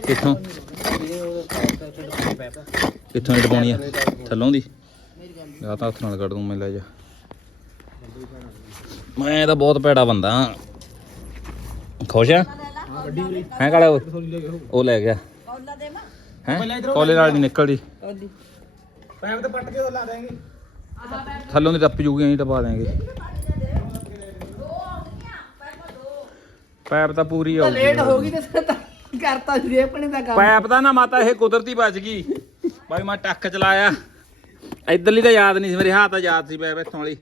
ਕਿੱਥੋਂ ਕਿੱਥੋਂ ਇੱਟ ਪਾਉਣੀ ਆ? ਥੱਲੋਂ ਦੀ? ਆ ਤਾਂ ਹੱਥ ਨਾਲ ਕੱਢ ਦੂੰ ਮੈਂ ਲੈ ਜਾ। ਮੈਂ ਤਾਂ ਬਹੁਤ ਭੈੜਾ ਬੰਦਾ। ਖੁਸ਼ ਆ? ਹੈ ਕਾਲਾ ਉਹ? ਲੈ ਗਿਆ। ਹੈ? ਕੋਲੇ ਨਾਲ ਨਹੀਂ ਨਿਕਲਦੀ। ਕੌਲੀ ਪੈਪ ਤੇ ਪੱਟ ਕੇ ਉਹ ਲਾ ਦੇਂਗੇ ਥੱਲੋਂ ਦੀ ਟੱਪ ਜੂਗੀ ਅਸੀਂ ਟਪਾ ਦੇਾਂਗੇ ਪੈਪ ਤਾਂ ਪੂਰੀ ਆਊਗੀ। ਲੇਟ ਹੋ ਗਈ ਤੇ ਤਾਂ ਕਰਤਾ ਸੀ ਆਪਣੇ ਦਾ ਕੰਮ। ਪੈਪ ਦਾ ਨਾ ਮਾਤਾ ਇਹ ਕੁਦਰਤੀ ਬਚ ਗਈ। ਬਾਈ ਮੈਂ ਟੱਕ ਚਲਾਇਆ ਇਧਰਲੀ ਤਾਂ ਯਾਦ ਨਹੀਂ ਸੀ ਮੇਰੇ ਹੱਥ ਤਾਂ ਯਾਦ ਸੀ ਪੈਪ ਇੱਥੋਂ ਵਾਲੀ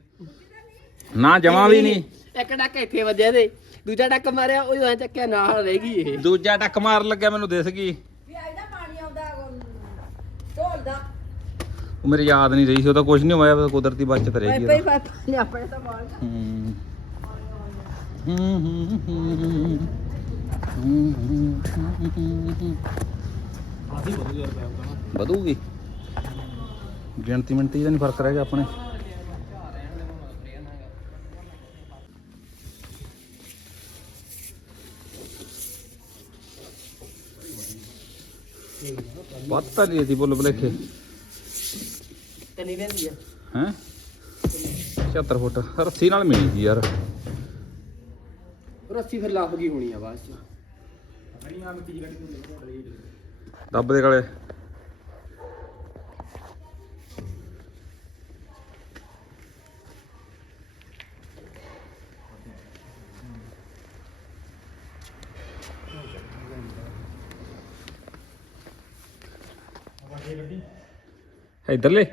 ਨਾ ਜਮਾ ਵੀ ਨਹੀਂ ਇੱਕ ਡੱਕ ਇੱਥੇ ਵੱਜਿਆ ਤੇ ਦੂਜਾ ਡੱਕ ਮਾਰਿਆ ਉਹ ਐ ਚੱਕਿਆ ਨਾਲ ਰਹਿ ਗਈ ਇਹ ਦੂਜਾ ਟੱਕ ਮਾਰਨ ਲੱਗਿਆ ਮੈਨੂੰ ਦਿਸ ਗਈ ਵੀ ਪਾਣੀ ਆਉਂਦਾ ਉਹ ਮੇਰੇ ਯਾਦ ਨਹੀਂ ਰਹੀ ਸੀ ਉਹ ਤਾਂ ਕੁਝ ਨਹੀਂ ਹੋਇਆ ਕੁਦਰਤੀ ਬਚਤ ਰਹਿ ਗਈ ਉਹਦਾ। ਪਈ ਆਪਣੇ ਤਾਂ ਬਾਲ ਹੂੰ ਹੂੰ, ਹੂੰ, ਹੂੰ, ਹੂੰ। ਹੂੰ, ਹੂੰ, ਹੂੰ, ਹੂੰ। ਆਦੀ ਬਹੁਤ ਯਾਰ ਪੈਪ ਦਾ ਨਾ। ਵਧੂਗੀ। ਗਿਣਤੀ ਮਿੰਟੀ ਦਾ ਨਹੀਂ ਫ਼ਰਕ ਰਹਿ ਗਿਆ ਆਪਣੇ। ਪਤਾ ਨਹੀਂ ਸੀ ਬੋਲ ਬਲੇਖੇ। ਤੇ ਨਹੀਂ ਲੈਂਦੀ ਆ? ਹੈ? 76 ਫੁੱਟ। ਰੱਸੀ ਨਾਲ ਮਿਲੀ ਸੀ ਯਾਰ। ਰੱਸੀ ਫਿਰ ਲੱਗ ਗਈ ਹੋਣੀ ਆ ਬਾਅਦ ਚ। ਨਹੀਂ ਆ ਮਿੱਟੀ ਜਿਹੜੀ ਹੁੰਦੀ ਦੱਬ ਦੇ ਕਾਲੇ। ਇਧਰਲੇ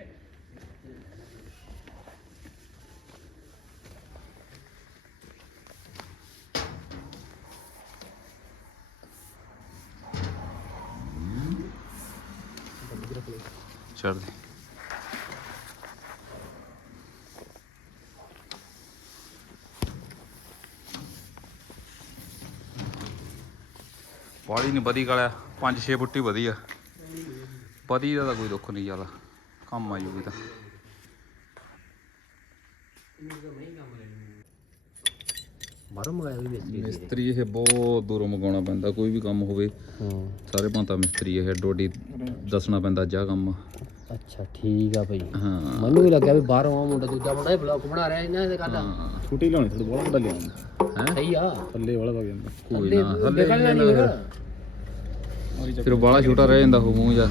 ਛੱਡ ਦੇ ਪਾਲੀ ਨਹੀਂ ਵਧੀ ਗਲਿਆ। 5-6 ਫੁੱਟੀ ਵਧੀਆ ਵਧੀ ਦਾ ਤਾਂ ਕੋਈ ਦੁੱਖ ਨਹੀਂ ਜ਼ਿਆਦਾ। ਕੰਮ ਆ ਜੂਗੀ ਤਾਂ। ਬਾਹਰੋਂ ਮੰਗਾਇਆ ਵੀ ਮਿਸਤਰੀ ਮਿਸਤਰੀ ਇਹ ਬਹੁਤ ਦੂਰੋਂ ਮੰਗਾਉਣਾ ਪੈਂਦਾ ਕੋਈ ਵੀ ਕੰਮ ਹੋਵੇ। ਹਾਂ। ਸਾਰੇ ਭਾਂਤਾ ਮਿਸਤਰੀ ਇਹ ਡੋਡੀ ਦੱਸਣਾ ਪੈਂਦਾ ਜਾ ਕੰਮ। ਅੱਛਾ ਠੀਕ ਆ ਭਾਈ ਹਾਂ। ਮੈਨੂੰ ਵੀ ਲੱਗਿਆ ਵੀ ਬਾਹਰੋਂ ਆ ਮੁੰਡਾ ਦੂਜਾ ਮੁੰਡਾ ਇਹ ਬਲੌਗ ਬਣਾ ਰਿਹਾ ਇਹਨਾਂ ਦੇ ਕੱਲ ਹਾਂ। ਛੁੱਟੀ ਲਾਉਣੀ ਥੋੜੀ ਬਹੁਤ ਵੱਡਾ ਲਿਆਉਣਾ ਸਹੀ ਆ ਥੱਲੇ ਵਾਲਾ ਵਗ ਜਾਂਦਾ ਕੋਈ ਨਾ ਥੱਲੇ ਨਿਕਲਣਾ ਨਹੀਂ ਹੈਗਾ ਫਿਰ ਬਾਲਾ ਛੋਟਾ ਰਹਿ ਜਾਂਦਾ ਹੋ ਮੂੰਹ ਜਾ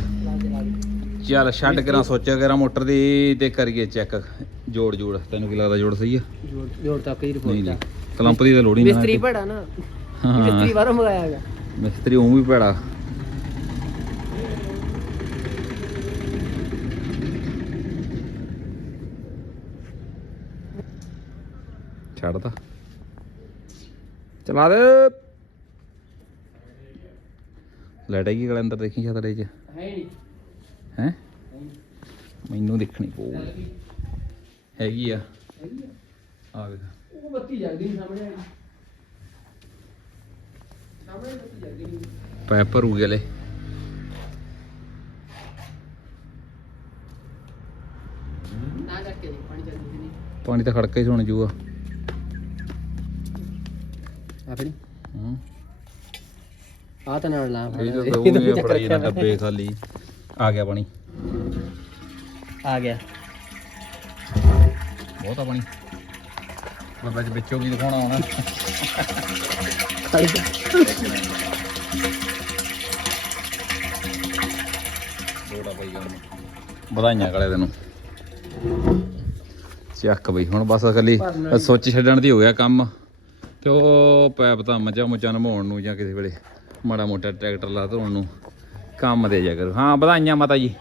ਚੱਲ ਛੱਡ ਕੇ ਨਾ ਸੋਚਿਆ ਕਰਾਂ ਮੋਟਰ ਦੀ ਤੇ ਕਰੀਏ ਚੈੱਕ ਜੋੜ ਜੋੜ ਤੈਨੂੰ ਕੀ ਲੱਗਦਾ ਜੋੜ ਸਹੀ ਆ ਜੋੜ ਜੋੜ ਤੱਕ ਹੀ ਰਿਪੋਰਟ ਨਹੀਂ ਕਲੰਪ ਦੀ ਤਾਂ ਲੋੜ ਹੀ ਨਹੀਂ ਮਿਸਤਰੀ ਭੜਾ ਨਾ ਹਾਂ ਮਿਸਤਰੀ ਬਾਹਰੋਂ ਮੰਗਾਇਆ ਹੈਗਾ ਮਿਸਤਰੀ ਉਹ ਵੀ ਭੈੜਾ ਛੱਡਦਾ ਚਲਾ ਦੇ ਲੜਾਈ ਕੀ ਕਲੰਦਰ ਦੇਖੀ ਛਤੜੇ ਚ। ਹੈ ਨਹੀਂ। ਹੈ? ਮੈਨੂੰ ਦੇਖਣੀ ਪਊਗੀ ਹੈਗੀ ਆ। ਆ। ਵੇਖ। ਉਹ ਬੱਤੀ ਜਗਦੀ ਨਹੀਂ ਸਾਹਮਣੇ ਸਾਹਮਣੇ ਬੱਤੀ ਜਗਦੀ ਨਹੀਂ। ਪੈਪ ਭਰੂ ਗਲੇ ਨਾ ਕਰਕੇ ਨਹੀਂ ਪਾਣੀ ਨਹੀਂ। ਪਾਣੀ ਤਾਂ ਖੜਕਾ ਹੀ ਸੁਣ ਜੂਗਾ। ਆ ਫਿਰ ਹੂੰ। ਆ ਤਾਂ ਨਾਲ ਲਾ ਇਹ ਤਾਂ ਦੋਵੇਂ ਫੜਾਈ ਨਾ ਡੱਬੇ ਖਾਲੀ। ਆ ਗਿਆ ਪਾਣੀ। ਆ ਗਿਆ। ਬਹੁਤ ਆ ਪਾਣੀ। ਬਾਬਾ ਜੀ ਵਿੱਚੋਂ ਕੀ ਦਿਖਾਉਣਾ ਹੋਣਾ? ਥੋੜਾ ਬਈ ਗੱਲ ਵਧਾਈਆਂ ਕਲੇ ਤੈਨੂੰ। ਚੱਕ ਬਈ ਹੁਣ ਬਸ ਅਗਲੀ ਸੁੱਚ ਛੱਡਣ ਦੀ ਹੋ ਗਿਆ ਕੰਮ। ਤੇ ਉਹ ਪੈਪ ਤਾਂ ਮੱਝਾਂ ਮੁੱਝਾਂ ਨਮਾਉਣ ਨੂੰ ਜਾਂ ਕਿਸੇ ਵੇਲੇ ਮਾੜਾ ਮੋਟਾ ਟਰੈਕਟਰ ਲਾ ਧੋਣ ਨੂੰ ਕੰਮ ਦੇ ਜਾ ਕਰੋ। ਹਾਂ, ਵਧਾਈਆਂ ਮਾਤਾ ਜੀ।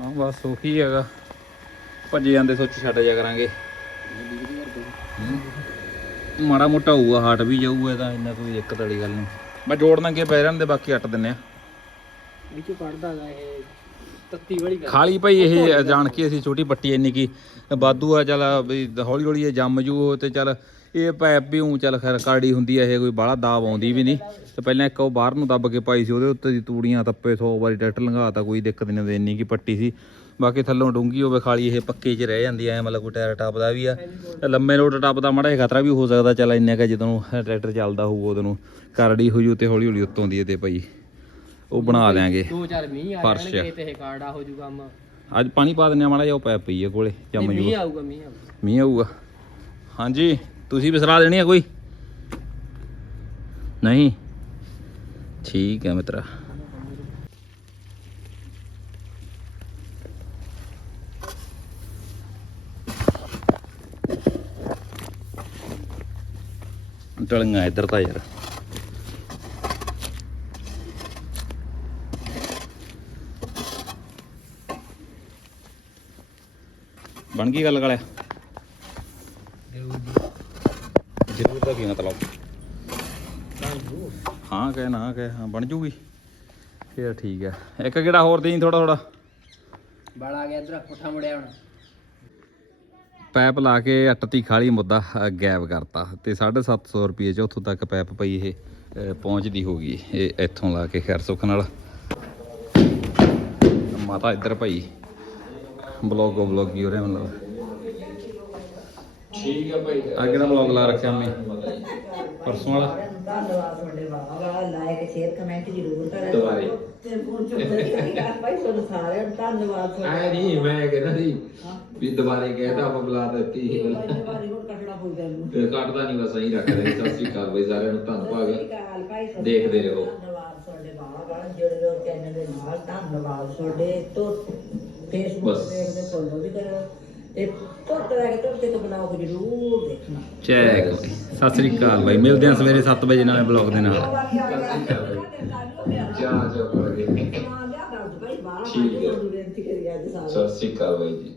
ਹਾਂ, ਬਸ ਉਹੀ ਹੈਗਾ। ਭੱਜੇ ਜਾਂਦੇ ਸੋਚ ਛੱਡ ਜਾ ਕਰਾਂਗੇ। ਮਾੜਾ ਮੋਟਾ ਹੋਊਗਾ ਹਟ ਵੀ ਜਾਊਗਾ ਤਾਂ ਇੰਨਾ ਕੋਈ ਦਿੱਕਤ ਵਾਲੀ ਗੱਲ ਨਹੀਂ। ਮੈਂ ਜੋੜਨਾ ਕੀ ਪੈ ਰਹਿਣ ਦੇ, ਬਾਕੀ ਅੱਟ ਦਿੰਨੇ ਆ। ਵਿੱਚੋਂ ਕੱਢਦਾ ਇਹ। ਤੱਤੀ ਵਾਲੀ ਗੱਲ। ਖਾਲੀ ਭਾਈ ਇਹ ਜਾਣ ਕੇ ਅਸੀਂ ਛੋਟੀ ਪੱਟੀ ਇੰਨੀ ਕੀ ਵਾਧੂ ਆ ਚੱਲ ਵੀ ਹੌਲੀ ਹੌਲੀ ਇਹ ਜੰਮ ਜੂ ਤੇ ਚੱਲ ਇਹ ਪੈਪ ਵੀ ਉਂ ਚੱਲ ਖੈਰ ਕਾੜੀ ਹੁੰਦੀ ਆ ਇਹ ਕੋਈ ਬਾਹਲਾ ਦਾਬ ਆਉਂਦੀ ਵੀ ਨਹੀਂ। ਤੇ ਪਹਿਲਾਂ ਇੱਕ ਉਹ ਬਾਹਰ ਨੂੰ ਦੱਬ ਕੇ ਪਾਈ ਸੀ ਉਹਦੇ ਉੱਤੇ ਦੀ ਤੂੜੀਆਂ ਤੱਪੇ 100 ਵਾਰੀ ਟਰੈਕਟਰ ਲੰਘਾਤਾ ਕੋਈ ਦਿੱਕਤ ਨਹੀਂ ਆਉਂਦੀ ਇੰਨੀ ਕੀ ਪੱਟੀ ਸੀ। ਬਾਕੀ ਥੱਲੋਂ ਡੂੰਗੀ ਹੋਵੇ ਖਾਲੀ ਇਹ ਪੱਕੇ 'ਚ ਰਹਿ ਜਾਂਦੀ ਐ ਮਤਲਬ ਕੋਈ ਟਾਇਰ ਟੱਪਦਾ ਵੀ ਆ। ਲੰਮੇ ਲੋਟ ਟੱਪਦਾ ਮਾੜਾ ਜਿਹਾ ਖਤਰਾ ਵੀ ਹੋ ਸਕਦਾ ਚੱਲ ਇੰਨੇ ਕਾ ਜਦੋਂ ਟਰੈਕਟਰ ਚੱਲਦਾ ਹੋਊ ਉਦੋਂ ਨੂੰ ਕਰੜੀ ਹੋ ਜੂ ਤੇ ਹੌਲੀ ਹੌਲੀ ਉੱਤੋਂ ਦੀ ਇਹ ਤੇ ਭਾਈ ਉਹ ਬਣਾ ਦਿਆਂਗੇ। ਦੋ ਚਾਰ ਮੀਂਹ ਆ ਫਰਸ਼। ਜਾਣਗੇ ਤੇ ਇਹ ਕਾਰਡਾ ਹੋ ਜੂ ਕੰਮ ਅੱਜ ਪਾਣੀ ਪਾ ਦਿੰਨੇ ਆ ਮਾੜਾ ਜਿਹਾ ਉਹ ਪੈਪ ਪਈ ਆ ਕੋਲੇ ਜੰਮ ਮੀਂਹ ਜੂ ਆਊਗਾ ਮੀਂਹ ਆਊਗਾ। ਮੀਂਹ ਆਊਗਾ। ਹਾਂਜੀ ਤੁਸੀਂ ਵੀ ਸਲਾਹ ਦੇਣੀ ਆ ਕੋਈ? ਨਹੀਂ? ਠੀਕ ਹੈ ਮਿੱਤਰਾ। ਟਲੀਆਂ ਇੱਧਰ ਤਾਂ ਯਾਰ। ਬਣ ਗਈ ਗੱਲ ਕਾਲਿਆ ਜ਼ਰੂਰ ਦਾ ਕੀ ਮਤਲਬ ਹਾਂ ਕਹਿ ਨਾ ਕਹਿ ਹਾਂ ਬਣ ਜੂਗੀ। ਫੇਰ ਠੀਕ ਹੈ ਇੱਕ ਕਿਹੜਾ ਹੋਰ ਦੇਈ ਥੋੜਾ ਥੋੜਾ ਬਲ ਆ ਗਿਆ ਇਧਰ ਪੁੱਠਾ ਮੁੜਿਆ ਹੁਣ। ਪੈਪ ਲਾ ਕੇ ਅੱਟਤੀ ਖਾਲੀ ਮੁੱਦਾ ਗਾਇਬ ਕਰਤਾ। ਤੇ 750 ਰੁਪਏ ਚ ਉੱਥੋਂ ਤੱਕ ਪੈਪ ਪਈ ਇਹ ਪਹੁੰਚਦੀ ਹੋ ਗਈ। ਇਹ ਇੱਥੋਂ ਲਾ ਕੇ ਖੈਰ ਸੁੱਖ ਨਾਲ। ਮਾਤਾ ਇੱਧਰ ਭਾਈ ਬਲੌਗੋ ਬਲੌਗੀ ਹੋ ਰਿਹਾ ਮਤਲਬ? ਠੀਕ ਹੈ ਭਾਈ। ਅੱਗੇ ਦਾ ਬਲੌਗ ਲਾ ਰੱਖਿਆ ਮੈਂ ਪਰਸੋਂ ਵਾਲਾ? ਧੰਨਵਾਦ ਤੁਹਾਡੇ ਬਾਬਾ ਲਾਇਕ ਸ਼ੇਅਰ ਕਮੈਂਟ ਜ਼ਰੂਰ ਕਰਿਆ ਦੁਬਾਰੇ। ਤੇ ਪਹੁੰਚੋ ਭਾਈ ਤੁਹਾਨੂੰ ਸਾਰਿਆਂ ਨੂੰ। ਧੰਨਵਾਦ ਤੁਹਾਡਾ। ਆਇਆ ਨਹੀਂ ਮੈਂ ਕਹਿੰਦਾ ਸੀ ਵੀ ਦੁਬਾਰੇ ਕਹਿਤਾ ਆਪਾਂ ਬੁਲਾ ਦਿੱਤੀ। ਧੰਨਵਾਦ ਕੱਟਣਾ ਪਊਗਾ ਇਹਨੂੰ। ਤੇ ਕੱਟਦਾ ਨਹੀਂ ਬਸ ਐਂ ਰੱਖ ਦੇ ਸਤਿ ਸ੍ਰੀ ਅਕਾਲ ਬਈ ਸਾਰਿਆਂ ਨੂੰ ਧੰਨ ਭਾਗ। ਕਾਲ ਭਾਈ ਸਤਿ ਦੇਖਦੇ ਰਹੋ। ਧੰਨਵਾਦ ਤੁਹਾਡੇ ਜੁੜੇ ਰਹੋ ਚੈਨਲ ਦੇ ਨਾਲ ਧੰਨਵਾਦ ਤੁਹਾਡੇ। ਤੋਂ ਫੇਸਬੁੱਕ ਬਸ। ਦੇਖਦੇ ਫੋਲੋ ਵੀ ਕਰੋ ਤੇ ਤੁਰਦੇ ਰਹਿ ਕੇ ਤੋਂ ਬਲੌਗ ਜ਼ਰੂਰ ਦੇਖਣਾ। ਚੈੱਕ ਸਤਿ ਸ੍ਰੀ ਅਕਾਲ ਬਾਈ। ਮਿਲਦੇ ਹਾਂ ਸਵੇਰੇ 7 ਵਜੇ ਨਵੇਂ ਬਲੌਗ ਦੇ ਨਾਲ। ਜਾ ਜਾ। ਠੀਕ ਹੈ। ਸਤਿ ਸ੍ਰੀ ਅਕਾਲ ਬਾਈ ਜੀ।